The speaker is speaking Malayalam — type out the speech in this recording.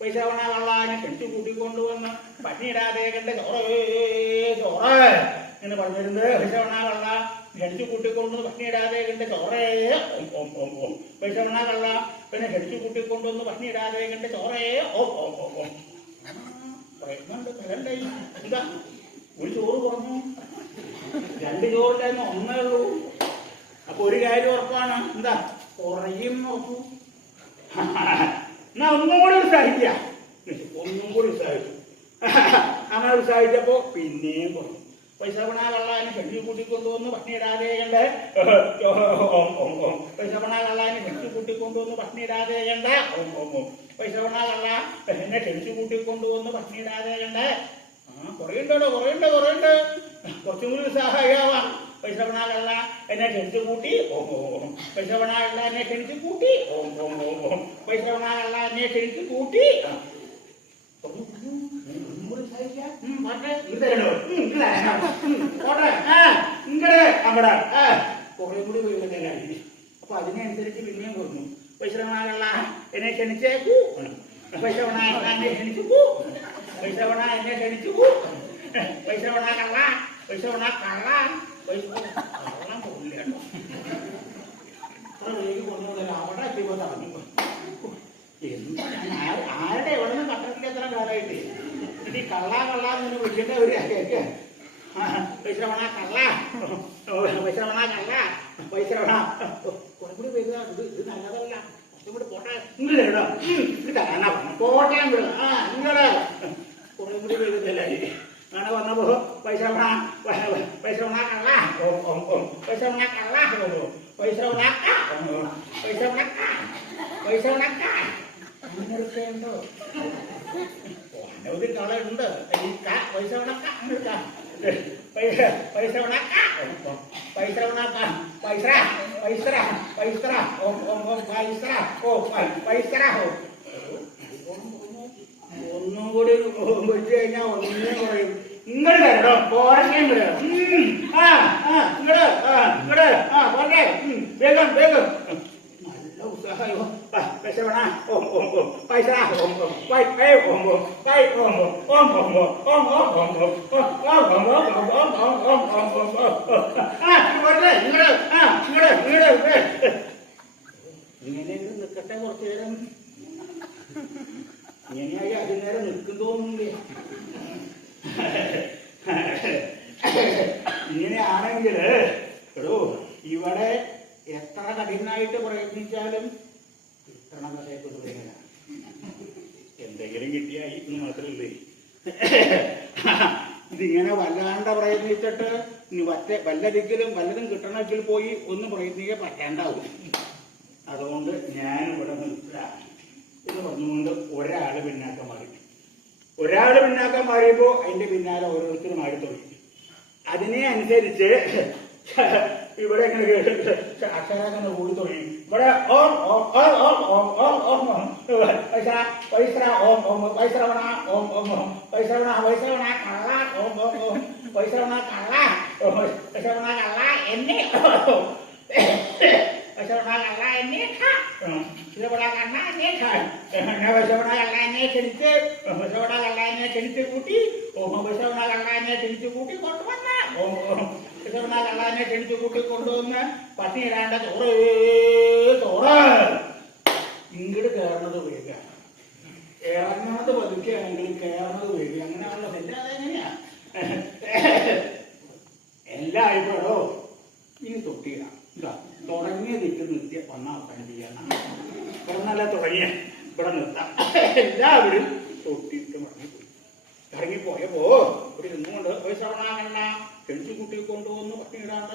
പൈസവണ കള്ളാനെ ക്ഷണിച്ചു കൂട്ടിക്കൊണ്ടുവന്ന് പട്ടിയിടാതെ കണ്ട് ചോറേ ചോറ് എന്ന് പറഞ്ഞിരുന്നത്. പൈസവണ കള്ള ക്ഷണിച്ചു കൂട്ടിക്കൊണ്ടുവന്ന് പട്ടിയിടാതെ കണ്ട് ചോറേ ഓം ഓം ഓം ഓം. പൈസവണ കള്ള പിന്നെ ക്ഷണിച്ചു കൂട്ടിക്കൊണ്ടുവന്ന് പട്ടിയിടാതെ കണ്ട് ചോറേ ഓം ഓം ഓം ഓം. പറയുന്നുണ്ട് തരണ്ടായി. എന്താ ഒരു ചോറ് കുറഞ്ഞു, 2 ചോറിലായിരുന്നു, 1 ഉള്ളൂ. അപ്പൊ ഒരു കാര്യം ഉറപ്പാണ്, എന്താ കുറയും നോക്കൂ. എന്നാ ഒന്നും കൂടി ഉത്സാഹിക്കുക, ഒന്നും കൂടി ഉത്സാഹിച്ചു. അങ്ങനെ ഉത്സാഹിച്ചപ്പോ പിന്നെയും കുറഞ്ഞു. പൈസവണ കള്ളാനെ കെട്ടി കൂട്ടിക്കൊണ്ടുവന്ന് പട്ടിയിടാതെ കണ്ട് ഓം ഓം ഓം. പൈസവണ കള്ളാനെ കെട്ടി കൂട്ടിക്കൊണ്ടുവന്ന് പട്ടിയിടാതെ കണ്ട് ഓം ഓം ഓം. പൈസവണ കള്ള എന്നെ ക്ഷണിച്ചു കൂട്ടിക്കൊണ്ടുവന്ന് പട്ടിയിടാതെ കണ്ട് കുറയുണ്ടോ കുറയുണ്ട് കുറയുണ്ട്, കുറച്ചും കൂടി ഉത്സാഹമാവാം. പൈസവണ കള്ള എന്നെ ക്ഷണിച്ചു കൂട്ടി ഓം ഓം ഓം. പൈസവണ കള്ള എന്നെ ക്ഷണിച്ചു കൂട്ടി ഓം ഓം ഓം ഓം. പൈസവണ കള്ള എന്നെ ക്ഷണിച്ചു കൂട്ടി കുറെ കൂടി വീഴുന്നില്ല. അപ്പൊ അതിനനുസരിച്ച് പിന്നെയും കുറഞ്ഞു. പൈസവണ കള്ള എന്നെ ക്ഷണിച്ചേക്കൂ, പൈസവണ എന്നെ ക്ഷണിച്ചു പോ, പൈസവണ എന്നെ ക്ഷണിച്ചു പോ, പൈസവണ കള്ള, പൈസവണ കള്ള, പൈസ കള്ളം പോകില്ല കേട്ടോ. അത്ര വേഗം കൊണ്ടുപോകുന്നില്ല, അവിടെ എത്തിയപ്പോ തടഞ്ഞു. ആരുടെ എവിടെ നിന്ന് കട്ടത്തില്ല എത്ര കാലമായിട്ട് ഈ കള്ള കള്ളാന്ന് വിളിക്കേണ്ട ഒരു കേക്ക്. പൈസവണ കള്ള, പൈസവണ കള്ള, പൈസവണ കുറെ കൂടി പേര് ഇത് നല്ലതല്ല, കുറച്ചും കൂടി പോട്ടെ ഇങ്ങോട്ട് കേട്ടോ, ഇത് തരാനാ പറഞ്ഞു പോട്ടെ ഇങ്ങോട്ട് കുറെ കൂടി പേരുന്നില്ല. അങ്ങനെ വന്നപ്പോ പൈസവണ പൈസവണ കള്ള ഓം ഓം ഓം. പൈസവണ കള്ള പൈസവണ പൈസവണ പൈസവണ അങ്ങനെയുണ്ടോ ഒരു കളയുണ്ട് ഈ പൈസവണക്ക പൈസവണക്ക പൈസവണക്ക പൈസ പൈസ പൈസ ഓം ഓം ഓം പൈസ ഓ പൈസ ഓ. ഒന്നും കൂടി വെച്ച് കഴിഞ്ഞാൽ ഒന്നും കുറയും. ഇങ്ങോട്ട് കേട്ടോ പോരങ്ങ ഇങ്ങോട്ട് ഇങ്ങോട്ട് പോരേ വേഗം വേഗം. നല്ല ഉത്സാഹയോ പൈസവണ ഓം ഓം ഓം പൈസ ഓം ഓം പൈ പൈ ഓം ഓം പൈ ഓം ഓം ഓം ഓം ഓം ഓം ഓം ഓം ഓം ഓം ഓം ഓം ഓം പോരേ ഇങ്ങോട്ട് ഇങ്ങോട്ട് ഇങ്ങോട്ട്. ഇങ്ങനെ നിൽക്കട്ടെ കുറച്ചു നേരം. ഇങ്ങനെയായി അതിനേരം നിൽക്കും തോന്നുന്നില്ലേ? ഇങ്ങനെയാണെങ്കിൽ എടോ ഇവിടെ എത്ര കഠിനായിട്ട് പ്രയത്നിച്ചാലും കിട്ടണ കഥയൊക്കെ തുടങ്ങില്ല. എന്തെങ്കിലും കിട്ടിയായി എന്ന് മാത്രമല്ലേ. ഇതിങ്ങനെ വല്ലാണ്ട് പ്രയത്നിച്ചിട്ട് ഇനി വല്ലതെങ്കിലും വല്ലതും കിട്ടണമെങ്കിൽ പോയി ഒന്ന് പ്രയത്നിക്കാൻ പറ്റാണ്ടാവും. അതുകൊണ്ട് ഞാനിവിടെ നിൽക്കാം എന്ന് പറഞ്ഞുകൊണ്ട് ഒരാള് പിന്നാക്കം മാറി. ഒരാള് പിന്നാക്കം മാറിയപ്പോ അതിന്റെ പിന്നാലെ ഓരോരുത്തരും മാറി തുടങ്ങി. അതിനെ അനുസരിച്ച് ഇവിടെ അക്ഷരങ്ങനെ കൂടി തുടങ്ങി. ഇവിടെ ഓം ഓം ഓം ഓം ഓം ഓം ഓം ഓം പൈസ പൈസ ഓം ഓം പൈസവണ ഓം ഓം ഓം പൈസവണ പൈസവണ കള്ള ഓം ഓം ഓം പൈസവണ കള്ള പൈസവണ കള്ള എന്നെ പൈസവണ കള്ള എന്നെ പൈസവണ കള്ള എന്നെ പൈസവണ കള്ള എന്നെ ക്ഷണിച്ച് പൈസവണ കള്ള എന്നെ ക്ഷണിച്ച് കൂട്ടി ഓം പൈസവണ കള്ള എന്നെ ക്ഷണിച്ച് കൂട്ടി കൊണ്ടുവന്ന ഓം ഓം പൈസവണ കള്ള എന്നെ ക്ഷണിച്ച് കൂട്ടി കൊണ്ടുവന്ന് പട്ടിയിടാണ്ട ചോറ് ചോറ്. ഇങ്ങോട്ട് കയറണത് വേഗ, ഇറങ്ങുന്നത് പതുക്കുകയാണെങ്കിൽ കയറണത് വേഗ. അങ്ങനെയാണല്ലോ സെറ്റ്. അതെങ്ങനെയാ എല്ലാം ആയിപ്പോഴോ ഇനി തൊട്ടിയിടാം. തുടങ്ങിയ നിൽക്ക് നിർത്തിയ വന്ന അവസാനം ചെയ്യാനാണ്. ഇവിടെ നല്ല തുടങ്ങിയ ഇവിടെ നിർത്താം. എല്ലാവരും തൊട്ടിയിട്ട് മടങ്ങിപ്പോയി. ഇറങ്ങിപ്പോയപ്പോ ഇവിടെ നിന്നുകൊണ്ട് പൈസ ക്ഷണിച്ചു കൂട്ടി കൊണ്ടുവന്ന് പട്ടിയിടാണ്ട്